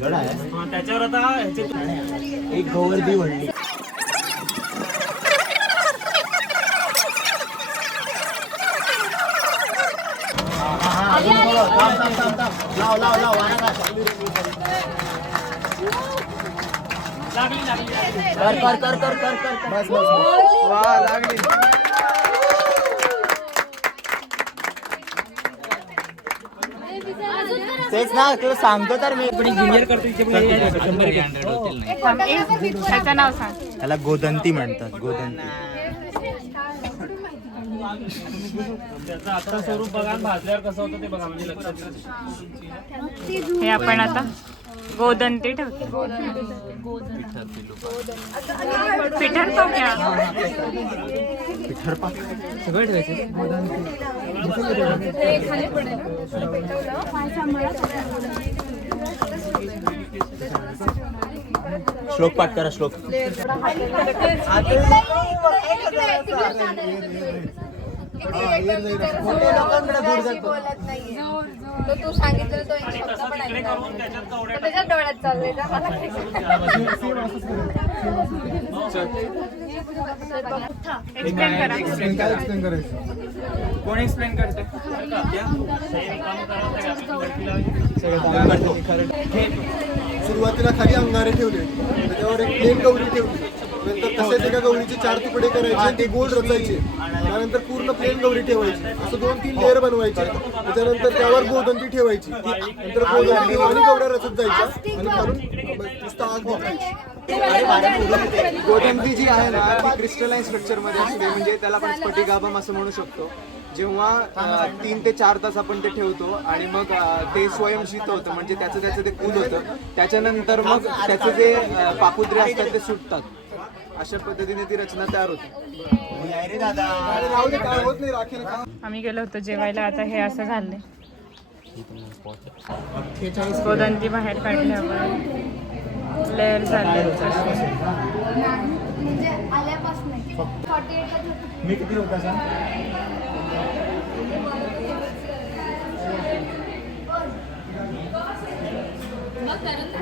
जड आहे त्याच्यावर आता एक गवर्दी वडली. लाव लाव लाव कर कर कर कर कर कर बस बस वा लागली. तेच ना तुला सांगतो तर मी पण ज्युनियर करतो. त्याचं नाव सांग. त्याला गोदंती म्हणतात. गोदंती त्याचं आता स्वरूप बघा, भाजल्यावर कसं होतं ते बघा. म्हणजे लक्षात हे आपण आता गोदंती ठेवतो. पिठर पाव घ्या. पिठर पाक सगळं ठेवायचं. श्लोक पाठ करा. श्लोक तू सांगितलं तो एक शब्द पण ऐकला त्याच्यात डोळ्यात चाललंय का मला एक्सप्लेन करा. कोण एक्सप्लेन करते? सुरुवातीला खाली अंगारे ठेवले, त्याच्यावर एक प्लेन गौरी ठेवली. नंतर तसेच एका गौरीचे 4 तुकडे करायचे, ते गोल रचायचे. त्यानंतर पूर्ण प्लेन गौरी ठेवायची. असं 2-3 लेअर बनवायचे. त्याच्यानंतर त्यावर गोदंती ठेवायची. नंतर गोदंती आणि गौऱ्या रचत जायच्या आणि खालून नुसतं आग दिखायची. गोदंती जी आहे ना ती क्रिस्टलाइन स्ट्रक्चर मध्ये असते, म्हणजे त्याला आपण स्फटिकाभम असं म्हणू शकतो. जेव्हा 3 ते 4 तास आपण ते ठेवतो आणि मग ते स्वयंशीत होतं, म्हणजे त्याचं ते कूल होतं. त्याच्यानंतर मग त्याचे जे पापुद्रे असतात ते सुटतात. अशा पद्धतीने ती रचना तयार होते. आम्ही गेलो होतो जेवायला. आता हे असं झालंय. गोदंती बाहेर काढल्यावर लेअर झाले. म्हणजे आल्यापासून मी किती होता सांग.